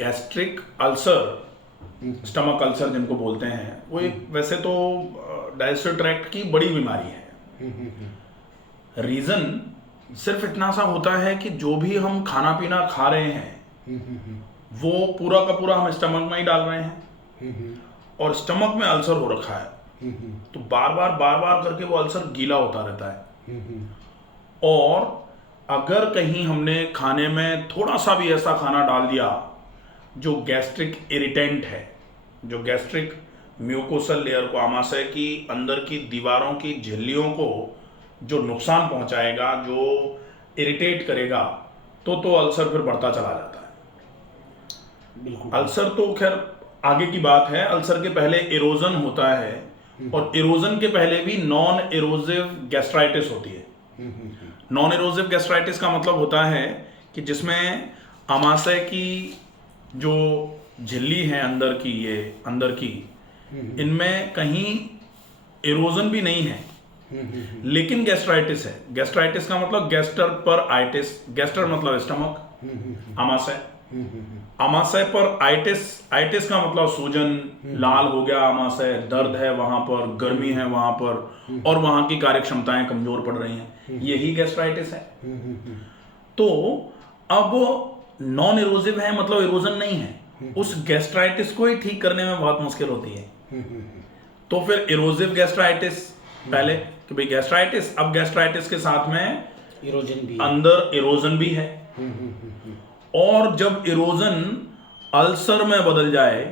Gastric ulcer, stomach ulcer जिनको बोलते हैं, वो एक वैसे तो डाइजेस्टिव ट्रैक्ट की बड़ी बीमारी है। रीजन सिर्फ इतना सा होता है कि जो भी हम खाना पीना खा रहे हैं वो पूरा का पूरा हम स्टमक में ही डाल रहे हैं और स्टमक में अल्सर हो रखा है, तो बार बार करके वो अल्सर गीला होता रहता है। और अगर कहीं हमने खाने में थोड़ा सा भी ऐसा खाना डाल दिया जो गैस्ट्रिक इरिटेंट है, जो गैस्ट्रिक म्यूकोसल लेयर को, आमाशय की अंदर की दीवारों की झिल्लियों को जो नुकसान पहुंचाएगा, जो इरिटेट करेगा, तो अल्सर फिर बढ़ता चला जाता है। बिल्कुल। अल्सर तो खैर आगे की बात है। अल्सर के पहले इरोजन होता है और इरोजन के पहले भी नॉन इरोजिव गैस्ट्राइटिस होती है। नॉन इरोजिव गैस्ट्राइटिस का मतलब होता है कि जिसमें आमाशय की जो झिल्ली है अंदर की, ये अंदर की, इनमें कहीं इरोजन भी नहीं है लेकिन गैस्ट्राइटिस है। गैस्ट्राइटिस का मतलब गैस्टर पर आइटिस, गैस्टर मतलब स्टमक, आमाशय, आमाशय पर आइटिस, आइटिस का मतलब सूजन, लाल हो गया आमाशय, दर्द है वहां पर, गर्मी है वहां पर और वहां की कार्य क्षमताएं कमजोर पड़ रही हैं, यही गैस्ट्राइटिस है। तो अब नॉन इरोजिव है मतलब इरोजन नहीं है, उस गैस्ट्राइटिस को ही ठीक करने में बहुत मुश्किल होती है। तो फिर इरोजिव गैस्ट्राइटिस पहले कि भाई गैस्ट्राइटिस, अब गैस्ट्राइटिस के साथ में इरोजन भी अंदर इरोजन भी है। और जब इरोजन अल्सर में बदल जाए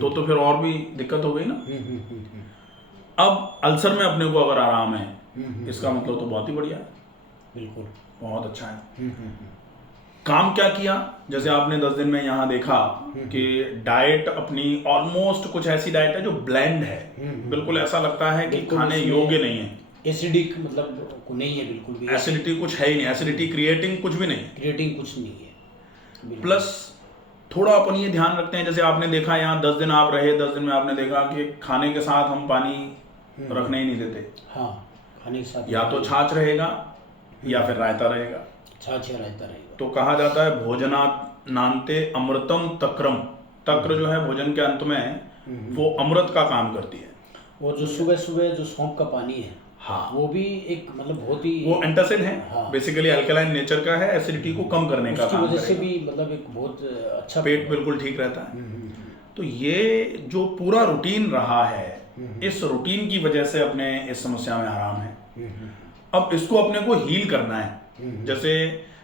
तो फिर और भी दिक्कत हो गई ना। अब अल्सर में अपने को अगर आराम है, इसका मतलब तो बहुत ही बढ़िया है, बिल्कुल बहुत अच्छा है। काम क्या किया, जैसे आपने 10 दिन में यहाँ देखा कि डाइट अपनी ऑलमोस्ट कुछ ऐसी डाइट है जो ब्लेंड है, बिल्कुल ऐसा लगता है कि खाने योग्य नहीं है, एसिडिक मतलब नहीं है बिल्कुल भी, एसिडिटी कुछ है ही नहीं, एसिडिटी क्रिएटिंग कुछ भी नहीं, क्रिएटिंग कुछ नहीं है। प्लस थोड़ा अपन ये ध्यान रखते हैं, जैसे आपने देखा यहाँ 10 दिन आप रहे, 10 दिन में आपने देखा कि खाने के साथ हम पानी रखने ही नहीं देते। हाँ, खाने के साथ या तो छाछ रहेगा या फिर रायता रहेगा, छाछ या रायता रहेगा। तो कहा जाता है भोजनात् नान्ते अमृतम तक्रम, तक्र जो है भोजन के अंत में वो अमृत का काम करती है। और जो सुबह सुबह जो सौंफ का पानी है, हाँ, वो भी एक मतलब बहुत ही, वो एंटासिड है, हाँ, बेसिकली अल्कलाइन नेचर का है, एसिडिटी को कम करने का काम वजह से करेगा, भी मतलब एक बहुत अच्छा पेट बिल्कुल ठीक रहता है। तो ये जो पूरा रूटीन रहा है, इस रूटीन की वजह से अपने इस समस्या में आराम है। अब इसको अपने को हील करना है। जैसे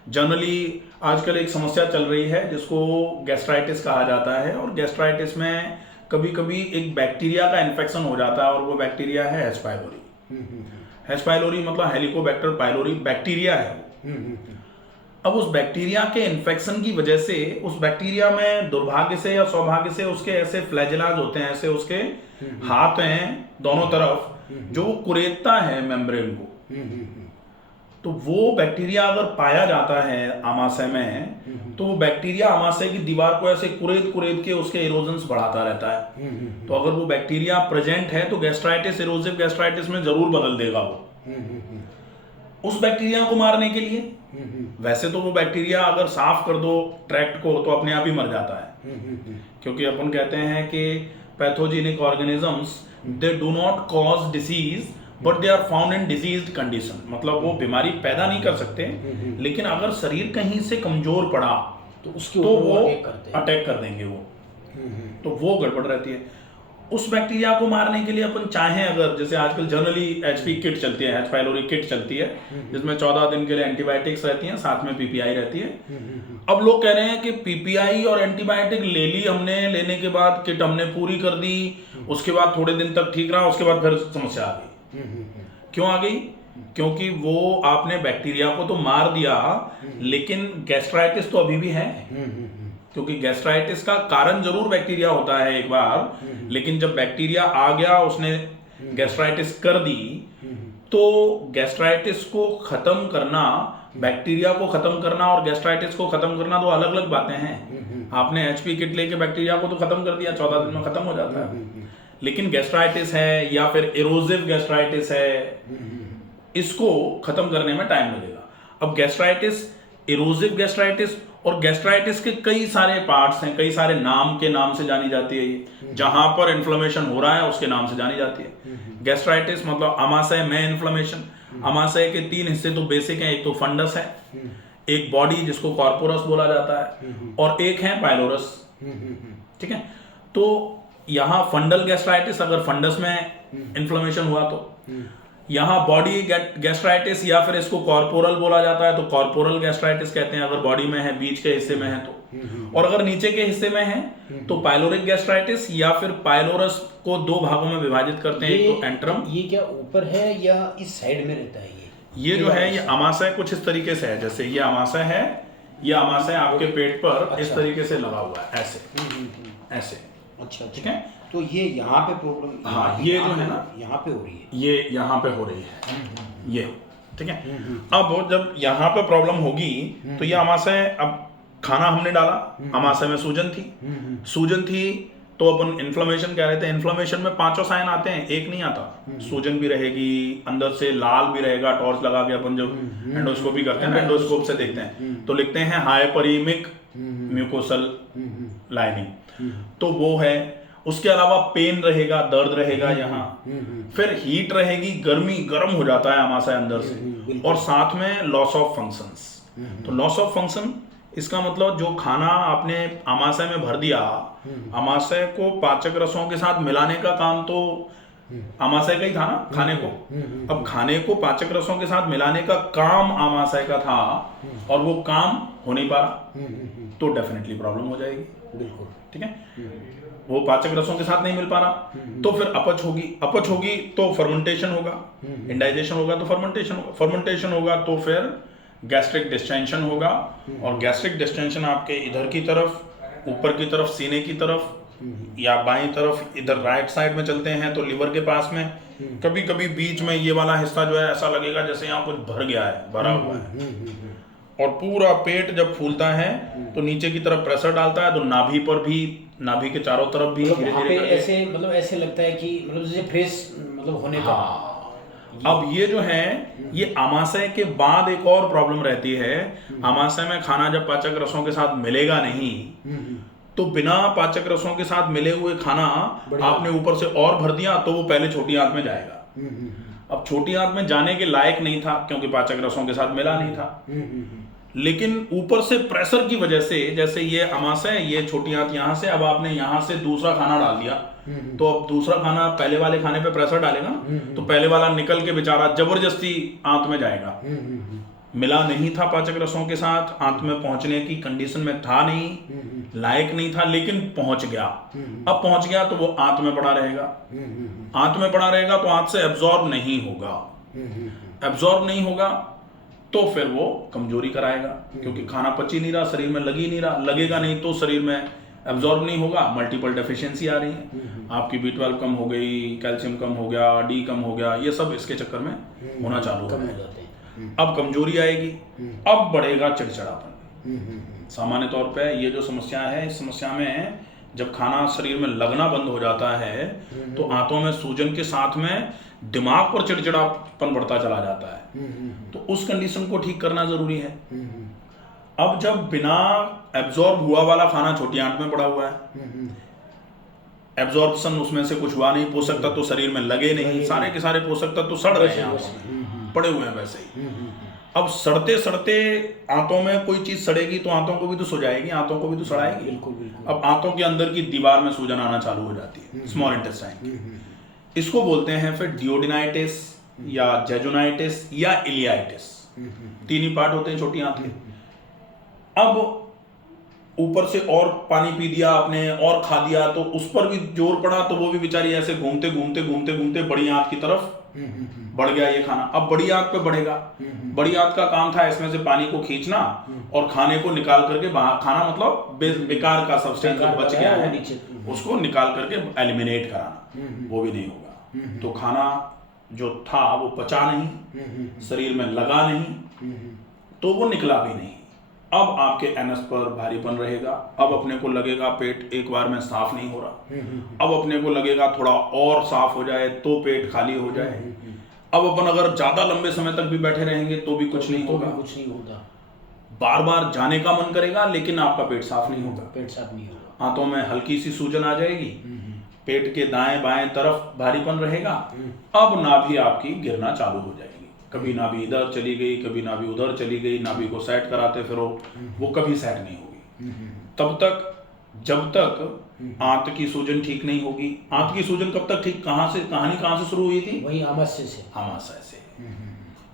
जनरली आजकल एक समस्या चल रही है जिसको गैस्ट्राइटिस कहा जाता है, और गैस्ट्राइटिस में कभी कभी एक बैक्टीरिया का इन्फेक्शन हो जाता है और वो बैक्टीरिया है एच पाइलोरी। एच पाइलोरी मतलब हेलिकोबैक्टर पाइलोरी बैक्टीरिया है। अब उस बैक्टीरिया के इन्फेक्शन की वजह से उस बैक्टीरिया में दुर्भाग्य से या सौभाग्य से उसके ऐसे फ्लैजेलाज होते हैं, ऐसे उसके हाथ हैं दोनों तरफ, जो वो कुरेदता है मेम्ब्रेन को। तो वो बैक्टीरिया अगर पाया जाता है आमाशय में, तो वो बैक्टीरिया आमाशय की दीवार को ऐसे कुरेद के उसके इरोजन्स बढ़ाता रहता है। तो अगर वो बैक्टीरिया प्रेजेंट है तो गैस्ट्राइटिस, इरोजिव गैस्ट्राइटिस में जरूर बदल देगा वो। उस बैक्टीरिया को मारने के लिए, वैसे तो वो बैक्टीरिया अगर साफ कर दो ट्रैक्ट को तो अपने आप ही मर जाता है, क्योंकि अपन कहते हैं कि pathogenic organisms they do not cause disease but they are found in diseased condition, मतलब वो बीमारी पैदा नहीं कर सकते, लेकिन अगर शरीर कहीं से कमजोर पड़ा तो वो अटैक कर देंगे वो, तो वो गड़बड़ रहती है। उस बैक्टीरिया को मारने के लिए अपन चाहें अगर, जैसे आजकल जनरली एचपी किट चलती है, एच पाइलोरी किट चलती है, जिसमें 14 दिन के लिए एंटीबायोटिक्स रहती हैं, साथ में पीपीआई रहती है। अब लोग कह रहे हैं कि पीपीआई और एंटीबायोटिक ले ली हमने, लेने के बाद किट हमने पूरी कर दी, उसके बाद थोड़े दिन तक ठीक रहा, उसके बाद फिर समस्या आ गई। क्यों आ गई? क्योंकि वो आपने बैक्टीरिया को तो मार दिया, लेकिन गैस्ट्राइटिस तो अभी भी है, क्योंकि गैस्ट्राइटिस का कारण जरूर बैक्टीरिया होता है एक बार, लेकिन जब बैक्टीरिया आ गया, उसने गैस्ट्राइटिस कर दी, तो गैस्ट्राइटिस को खत्म करना, बैक्टीरिया को खत्म करना और गैस्ट्राइटिस को खत्म करना दो अलग अलग बातें हैं। आपने एचपी किट लेके बैक्टीरिया को तो खत्म कर दिया, 14 दिन में खत्म हो जाता है, लेकिन गैस्ट्राइटिस है या फिर इरोजिव गैस्ट्राइटिस है, इसको खत्म करने में टाइम लगेगा। अब गैस्ट्राइटिस, इरोजिव गैस्ट्राइटिस और गैस्ट्राइटिस के कई सारे पार्ट्स हैं, कई सारे नाम के नाम से जानी जाती है ये। जहां पर इन्फ्लेमेशन हो रहा है उसके नाम से जानी जाती है। गैस्ट्राइटिस मतलब आमाशय में इन्फ्लेमेशन। आमाशय के 3 हिस्से तो बेसिक हैं, एक तो फंडस है, एक बॉडी जिसको कॉर्पोरस बोला जाता है, और एक है पाइलोरस। ठीक है, तो यहाँ फंडल गैस्ट्राइटिस, अगर फंडस में इन्फ्लेमेशन हुआ तो यहाँ बॉडी गैस्ट्राइटिस, या फिर इसको कॉर्पोरल बोला जाता है, तो कॉर्पोरल गैस्ट्राइटिस कहते हैं अगर बॉडी में है, बीच के हिस्से में है तो। और अगर नीचे के हिस्से में है तो पाइलोरिक गैस्ट्राइटिस, या फिर पाइलोरस को 2 भागों में विभाजित करते हैं, एक तो एंट्रम। ये क्या ऊपर है या इस साइड में रहता है ये जो है ये आमाशय कुछ इस तरीके से है, जैसे ये आमाशय है, ये आमाशय आपके पेट पर इस तरीके से लगा हुआ है, ऐसे ऐसे। अच्छा, ठीक है, तो ये यहाँ पे प्रॉब्लम, हाँ, ये जो है ना यहाँ पे हो रही है, ये यहाँ पे हो रही है, ये। ठीक है, अब जब यहाँ पे प्रॉब्लम होगी तो ये आमाशय, अब खाना हमने डाला, आमाशय में सूजन थी तो अपन इन्फ्लेमेशन कह रहे थे। इन्फ्लेमेशन में 5 साइन आते हैं, एक नहीं आता। सूजन भी रहेगी, अंदर से लाल भी रहेगा, टॉर्च लगा के अपन जब एंडोस्कोपी करते हैं ना, एंडोस्कोप से देखते हैं तो लिखते हैं हाइपरीमिक म्यूकोसल लाइनिंग, तो वो है। उसके अलावा पेन रहेगा, दर्द रहेगा यहाँ, फिर हीट रहेगी, गर्म हो जाता है आमाशय अंदर से, और साथ में लॉस ऑफ फंक्शंस। तो लॉस ऑफ फंक्शन इसका मतलब जो खाना आपने आमाशय में भर दिया, आमाशय को पाचक रसों के साथ मिलाने का काम तो आमाशय का ही था ना, खाने को। अब खाने को पाचक रसों के साथ मिलाने का काम आमाशय का था, और वो काम हो नहीं पा रहा, तो डेफिनेटली प्रॉब्लम हो जाएगी। बिल्कुल, ठीक है, वो पाचक रसों के साथ नहीं मिल पा रहा तो फिर अपच होगी तो फर्मेंटेशन होगा, इंडाइजेशन होगा तो फर्मेंटेशन होगा तो फिर गैस्ट्रिक डिस्टेंशन होगा, और गैस्ट्रिक डिस्टेंशन आपके इधर की तरफ, ऊपर की तरफ, सीने की तरफ, या बाईं तरफ, इधर राइट साइड में चलते हैं तो लिवर के पास में, कभी कभी बीच में ये वाला हिस्सा जो है ऐसा लगेगा जैसे यहाँ कुछ भर गया है, भरा हुआ है। और पूरा पेट जब फूलता है तो नीचे की तरफ प्रेशर डालता है, तो नाभि पर भी, नाभि के चारों तरफ भी धीरे-धीरे ऐसे मतलब ऐसे लगता है कि मतलब जैसे फ्रेश मतलब होने का। अब ये जो है ये आमाशय के बाद एक और प्रॉब्लम रहती है। आमाशय में खाना जब पाचक रसों के साथ मिलेगा नहीं, तो बिना पाचक रसों के साथ मिले हुए खाना आपने ऊपर से और भर दिया तो वो पहले छोटी आंत में जाएगा। अब छोटी आंत में जाने के लायक नहीं था क्योंकि पाचक रसों के साथ मिला नहीं था, लेकिन ऊपर से प्रेशर की वजह से, जैसे ये आमाशय, ये छोटी आंत यहाँ से, अब आपने यहाँ से दूसरा खाना डाल दिया, तो अब दूसरा खाना पहले वाले खाने पे प्रेशर डालेगा, तो पहले वाला निकल के बेचारा जबरदस्ती आंत में जाएगा। मिला नहीं था पाचक रसों के साथ, आंत में पहुंचने की कंडीशन में था नहीं, लायक नहीं था, लेकिन पहुंच गया। अब पहुंच गया तो वो आंत में पड़ा रहेगा, आंत में पड़ा रहेगा तो आंत से एब्जॉर्ब नहीं होगा, एब्जॉर्ब नहीं होगा तो फिर वो कमजोरी कराएगा, क्योंकि खाना पच ही नहीं रहा, शरीर में लग ही नहीं रहा, लगेगा नहीं तो शरीर में एब्जॉर्ब नहीं होगा, मल्टीपल डेफिशिएंसी आ रही है, आपकी B12 कम हो गई, कैल्शियम कम हो गया, D कम हो गया, ये सब इसके चक्कर में होना चालू हो जाते हैं। अब कमजोरी आएगी, अब बढ़ेगा चिड़चिड़ापन। सामान्य तौर पे ये जो समस्या है, इस समस्या में जब खाना शरीर में लगना बंद हो जाता है तो आंतों में सूजन के साथ में दिमाग पर चिड़चिड़ापन बढ़ता चला जाता है, तो उस कंडीशन को ठीक करना जरूरी है। अब जब बिना एब्जॉर्ब हुआ वाला खाना छोटी आंत में पड़ा हुआ है, एब्जॉर्प्शन उसमें से कुछ हुआ नहीं, पोषक तत्व तो शरीर में लगे नहीं, सारे के सारे पोषक तत्व तो सड़ रहे हैं, पड़े हुए हैं वैसे ही। अब सड़ते सड़ते आंतों में कोई चीज सड़ेगी तो आंतों को भी तो सुझाएगी, आंतों को भी तो सड़ाएगी। अब आंतों के अंदर की दीवार में सूजन आना चालू हो जाती है, स्मॉल इंटेस्टाइन। इसको बोलते हैं फिर डियोडिनाइटिस या जेजुनाइटिस या इलियाइटिस, 3 ही पार्ट होते हैं छोटी आंत के। अब ऊपर से और पानी पी दिया आपने और खा दिया तो उस पर भी जोर पड़ा, तो वो भी बेचारी ऐसे घूमते घूमते घूमते घूमते बड़ी आंत की तरफ बढ़ गया ये खाना। अब बड़ी आंत पे बढ़ेगा, बड़ी आंत का काम था इसमें से पानी को खींचना और खाने को निकाल करके बाहर, खाना मतलब बेकार का सब्सटेंस जो बच गया है उसको निकाल करके एलिमिनेट कराना, वो भी नहीं होगा। तो खाना जो था वो पचा नहीं, शरीर में लगा नहीं, तो वो निकला भी नहीं। अब आपके एनस पर भारीपन रहेगा, अब अपने को लगेगा पेट एक बार में साफ नहीं हो रहा, अब अपने को लगेगा थोड़ा और साफ हो जाए तो पेट खाली हो जाए। अब अपन अगर ज्यादा लंबे समय तक भी बैठे रहेंगे तो भी कुछ नहीं होगा। बार बार जाने का मन करेगा लेकिन आपका पेट साफ नहीं होगा, पेट साफ नहीं होगा, हाथों में हल्की सी सूजन आ जाएगी, पेट के दाएं बाएं तरफ भारीपन रहेगा, अब नाभि आपकी गिरना चालू हो जाएगी, कभी नाभि इधर चली गई, कभी नाभि उधर चली गई, नाभि को सेट कराते फिरो, वो कभी सेट नहीं होगी तब तक जब तक आंत की सूजन ठीक नहीं होगी। आंत की सूजन कब तक ठीक, कहानी कहाँ से शुरू हुई थी? वही आमाशय से। आमाशय से।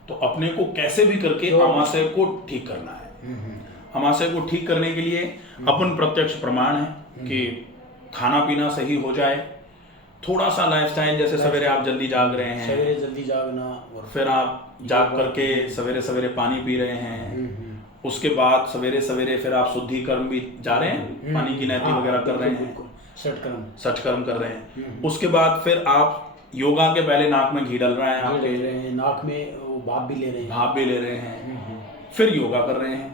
तो अपने को कैसे भी करके आमाशय को ठीक करना है। आमाशय को ठीक करने के लिए अपन प्रत्यक्ष प्रमाण है कि खाना पीना सही हो जाए, थोड़ा सा लाइफस्टाइल, जैसे सवेरे आप जल्दी जाग रहे हैं, सवेरे जल्दी जागना, और फिर आप जाग करके सवेरे सवेरे पानी पी रहे हैं, उसके बाद सवेरे सवेरे फिर आप शुद्धिकर्म भी जा रहे हैं, पानी की नैती वगैरह कर रहे हैं, सठकर्म कर रहे हैं, उसके बाद फिर आप योगा के पहले नाक में घी डल रहा है आपके, नाक में वो भाप भी ले रहे हैं, फिर योगा कर रहे हैं,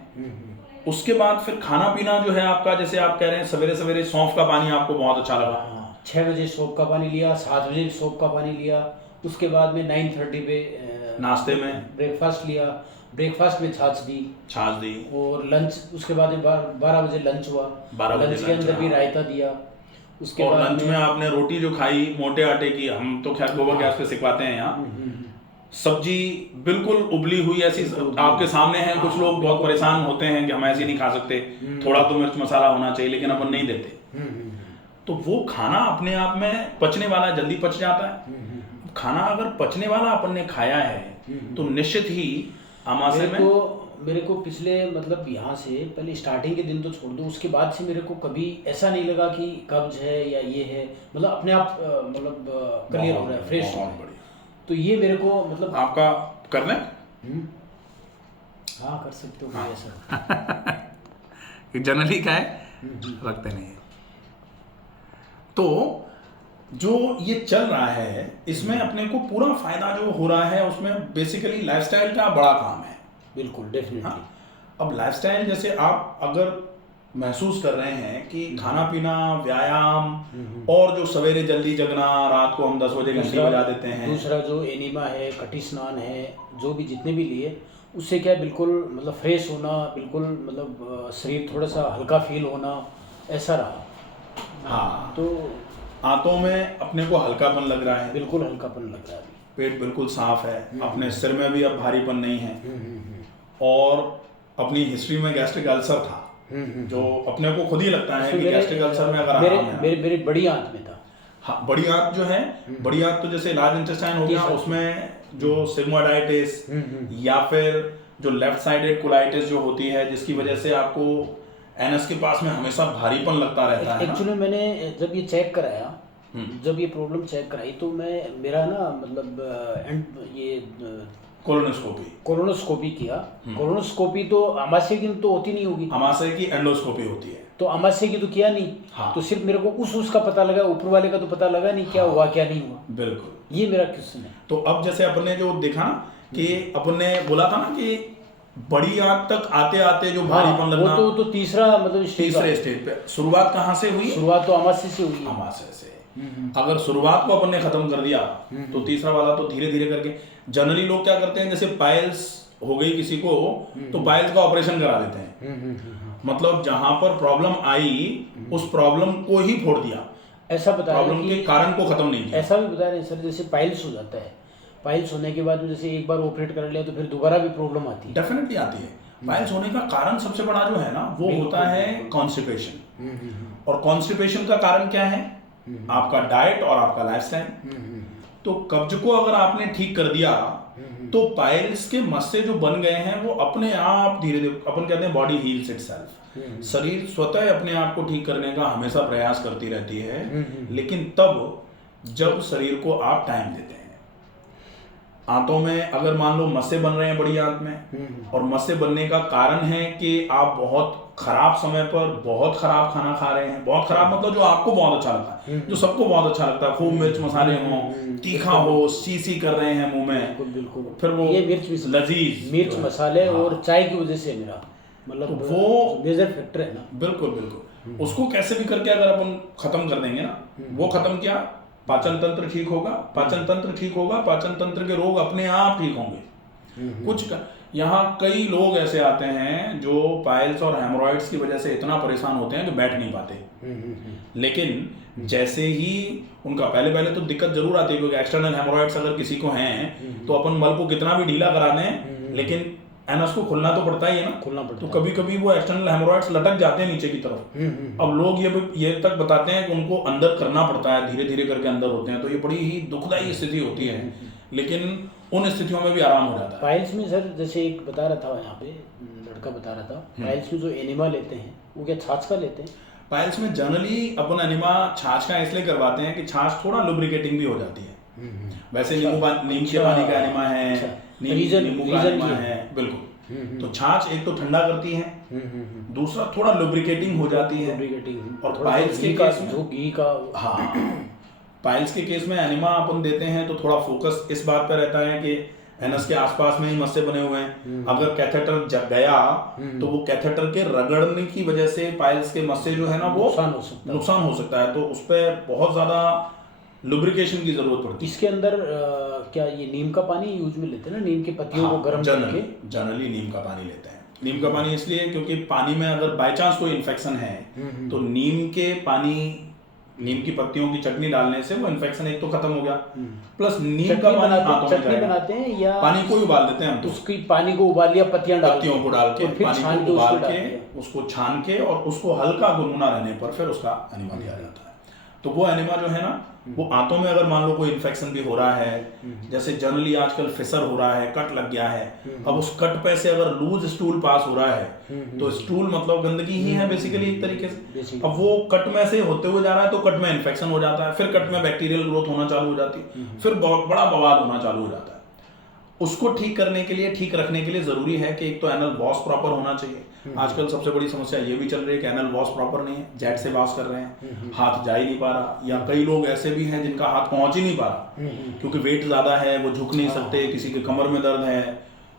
उसके बाद फिर खाना पीना जो है आपका, जैसे आप कह रहे हैं सवेरे सवेरे सौंफ का पानी आपको बहुत अच्छा लगा, 6 बजे सौंफ का पानी लिया, 7 बजे सौंफ का पानी लिया, उसके बाद में 9:30 पे नाश्ते में ब्रेकफास्ट लिया, ब्रेकफास्ट में छाछ दी, और लंच उसके बाद 12 बजे लंच हुआ, 12 बजे लंच के अंदर भी रायता दिया, उसके और बाद लंच में आपने रोटी जो खाई मोटे आटे की, हम तो खैर गोबर गैस पे सिखवाते हैं यहाँ, सब्जी बिल्कुल उबली हुई ऐसी आपके सामने है। कुछ लोग बहुत परेशान होते हैं कि हम ऐसी नहीं खा सकते, थोड़ा तो मिर्च मसाला होना चाहिए, लेकिन अपन नहीं देते। तो वो खाना अपने आप में पचने वाला, जल्दी पच जाता है। खाना अगर पचने वाला अपन ने खाया है तो निश्चित ही आमाशय में मेरे को पिछले मतलब यहाँ से पहले स्टार्टिंग के दिन तो छोड़ दो, उसके बाद से मेरे को कभी ऐसा नहीं लगा कि कब्ज है या ये है, मतलब अपने आप मतलब क्लियर हो रहा है, फ्रेश हो रहा है। तो ये मेरे को मतलब आपका कर लें, हाँ कर सकते हो ऐसा जनरली क्या है रखते नहीं है। तो जो ये चल रहा है इसमें अपने को पूरा फायदा जो हो रहा है, उसमें बेसिकली लाइफस्टाइल का बड़ा काम है। बिल्कुल डेफिनेटली। अब लाइफस्टाइल जैसे आप अगर महसूस कर रहे हैं कि खाना पीना, व्यायाम और जो सवेरे जल्दी जगना, रात को हम 10 बजे घंटी बजा देते हैं, दूसरा जो एनिमा है, कटी स्नान है, जो भी जितने भी लिए, उससे क्या बिल्कुल मतलब फ्रेश होना, बिल्कुल मतलब शरीर थोड़ा सा हल्का फील होना, ऐसा रहा। हाँ, तो आंतों में अपने को हल्कापन लग रहा है, बिल्कुल हल्कापन लग रहा है, पेट बिल्कुल साफ है, अपने सिर में भी अब भारीपन नहीं है, और अपनी हिस्ट्री में गैस्ट्रिक अल्सर था जो अपने को खुद ही लगता है कि गैस्ट्रिक अल्सर में अगर आराम है, मेरे बड़ी आंत में था। हाँ, बड़ी आंत जो है, बड़ी आंत तो जैसे लार्ज इंटेस्टाइन हो गया, उसमें जो सिग्मोइडाइटिस या फिर जो लेफ्ट साइडेड कोलाइटिस जो होती है, जिसकी वजह से आपको एनस के पास में हमेशा भारीपन लगता रहता है। एक्चुअली मैंने जब ये चेक कराया, जब ये प्रॉब्लम चेक कराई, तो मेरा ना मतलब ये कोलोनोस्कोपी किया। कोलोनोस्कोपी तो आमाशय की तो होती नहीं होगी, आमाशय की एंडोस्कोपी होती है, तो आमाशय की तो किया नहीं। हाँ। तो सिर्फ मेरे को उसका पता लगा, ऊपर वाले का तो पता लगा नहीं क्या हुआ क्या नहीं हुआ। बिल्कुल, ये मेरा क्वेश्चन है। तो अब जैसे अपन ने जो देखा ना कि अपन ने बोला था ना कि बड़ी आंत तक आते आते जो भारीपन लगना, वो तो तीसरा मतलब तीसरे स्टेज पे शुरुआत कहाँ से हुई? शुरुआत तो आमाशय से हुई। आमाशय से अगर शुरुआत को अपन ने खत्म कर दिया तो तीसरा वाला तो धीरे धीरे करके, जनरली लोग क्या करते हैं, जैसे पाइल्स हो गई किसी को तो पाइल्स का ऑपरेशन करा देते हैं, मतलब जहां पर प्रॉब्लम आई उस प्रॉब्लम को ही फोड़ दिया, ऐसा बताया, प्रॉब्लम के कारण को खत्म नहीं किया। ऐसा भी बता रहे सर, जैसे पाइल्स हो जाता है, पाइल्स होने के बाद जैसे एक बार ऑपरेट कर लिया तो फिर दोबारा भी प्रॉब्लम आती है। डेफिनेटली आती है। पाइल्स होने का कारण सबसे बड़ा जो है ना वो होता है कॉन्स्टिपेशन, और कॉन्स्टिपेशन का कारण क्या है? आपका डाइट और आपका लाइफस्टाइल। तो कब्ज को अगर आपने ठीक कर दिया तो पाइल्स के मस्से जो बन गए हैं वो अपने आप धीरे धीरे, अपन कहते हैं बॉडी हील्स इटसेल्फ, शरीर स्वतः अपने आप को ठीक करने का हमेशा प्रयास करती रहती है, लेकिन तब जब शरीर को आप टाइम देते हैं। आंतों में अगर मान लो मस्से बन रहे हैं बड़ी आंत में, और मस्से बनने का कारण है कि आप बहुत खराब समय पर बहुत खराब खाना खा रहे हैं, बहुत खराब मतलब जो आपको बहुत अच्छा लगता है, जो सबको बहुत अच्छा लगता है, खूब मिर्च मसाले हो, तीखा हो, सी कर रहे हैं मुंह में, बिल्कुल, फिर वो ये लजीज मिर्च मसाले और चाय की वजह से मेरा मतलब तो वो मेजर फैक्टर है ना। बिल्कुल, उसको कैसे भी करके अगर अपन खत्म कर देंगे ना, वो खत्म किया, पाचन तंत्र ठीक होगा, पाचन तंत्र ठीक होगा, पाचन तंत्र के रोग अपने आप ठीक होंगे। कुछ यहाँ कई लोग ऐसे आते हैं जो पाइल्स और हेमोरॉइड्स की वजह से इतना परेशान होते हैं कि बैठ नहीं पाते। लेकिन जैसे ही उनका पहले तो दिक्कत जरूर आती है, क्योंकि एक्सटर्नल हेमोरॉइड्स अगर किसी को हैं तो अपन मल को कितना भी ढीला करा दें, लेकिन एनस को खुलना तो पड़ता ही है ना, खुलना पड़ता तो कभी कभी वो एक्सटर्नल हेमोरॉइड्स लटक जाते हैं नीचे की तरफ। अब लोग ये तक बताते हैं कि उनको अंदर करना पड़ता है, धीरे धीरे करके अंदर होते हैं, तो ये बड़ी ही दुखदायी स्थिति होती है, लेकिन उन स्थितियों में भी आराम हो जाता है। पाइल्स में सर जैसे एक बता रहा था यहाँ पे लड़का बता रहा था, पाइल्स में जो एनिमा लेते हैं वो क्या छाछ का लेते हैं? पाइल्स में जनरली अपन एनिमा छाछ का इसलिए करवाते हैं कि छाछ थोड़ा लुब्रिकेटिंग भी हो जाती है। वैसे नीम के पानी का एनिमा है, नींबू का एनिमा है, बिल्कुल। तो छाछ एक तो ठंडा करती है, दूसरा थोड़ा लुब्रिकेटिंग हो जाती है। और पाइल्स के केस में जो घी का, हाँ, पाइल्स के केस में एनिमा अपन देते हैं तो थोड़ा फोकस इस बात पर रहता है कि एनस के आसपास में ही मस्से बने हुए हैं, अगर कैथेटर जग गया तो वो कैथेटर के रगड़ने की वजह से पाइल्स के मस्से जो है ना वो नुकसान हो सकता है, तो उस पर बहुत ज्यादा लुब्रिकेशन की जरूरत पड़ती है। इसके अंदर क्या ये नीम का पानी यूज में लेते हैं ना, नीम के पत्तियों को गर्म करके? जनरली नीम का पानी लेते हैं। नीम का पानी इसलिए क्योंकि पानी में अगर बाय चांस कोई इन्फेक्शन है तो नीम की पत्तियों की चटनी डालने से वो इन्फेक्शन एक तो खत्म हो गया, प्लस नीम का पानी चटनी बनाते हैं या पानी को उबाल देते हैं हम, उसकी पानी को उबाल लिया, पत्तियों को डाल के पानी को उबाल के उसको छान के और उसको हल्का गुनगुना रहने पर फिर उसका एनिमा दिया जाता है। तो वो एनिमा जो है ना, वो आंतों में अगर मान लो कोई इन्फेक्शन भी हो रहा है, जैसे जनरली आजकल फिसर हो रहा है, कट लग गया है, अब उस कट पे से अगर लूज स्टूल पास हो रहा है तो स्टूल मतलब गंदगी ही है बेसिकली एक तरीके से। अब वो कट में से होते हुए जा रहा है तो कट में इन्फेक्शन हो जाता है, फिर कट में बैक्टीरियल ग्रोथ होना चालू हो जाती है, फिर बड़ा बवाल होना चालू हो जाता है। उसको ठीक करने के लिए, ठीक रखने के लिए जरूरी है कि एक तो एनल वॉश प्रॉपर होना चाहिए। आजकल सबसे बड़ी समस्या ये भी चल रही है कि एनल वॉश प्रॉपर नहीं है, जेट से वॉश कर रहे हैं, हाथ जा ही नहीं पा रहा, या कई लोग ऐसे भी हैं जिनका हाथ पहुंच ही नहीं पा रहा क्योंकि वेट ज्यादा है, वो झुक नहीं सकते, किसी के कमर में दर्द है,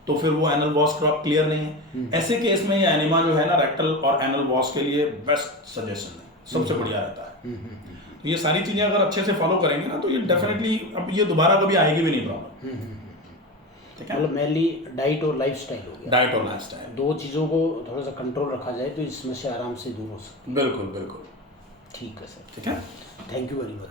तो फिर वो एनल वॉश क्लियर नहीं है। ऐसे केस में ये एनिमा जो है ना रेक्टल और एनल वॉश के लिए बेस्ट सजेशन है, सबसे बढ़िया रहता है। तो ये सारी चीजें अगर अच्छे से फॉलो करेंगे ना तो ये डेफिनेटली अब ये दोबारा कभी आएगी भी नहीं प्रॉब्लम। मतलब मेनली डाइट और लाइफस्टाइल हो गया, डाइट और लाइफस्टाइल, दो चीज़ों को थोड़ा सा कंट्रोल रखा जाए तो इसमें से आराम से दूर हो सकती है। बिल्कुल बिल्कुल, ठीक है सर, ठीक है, थैंक यू वेरी मच।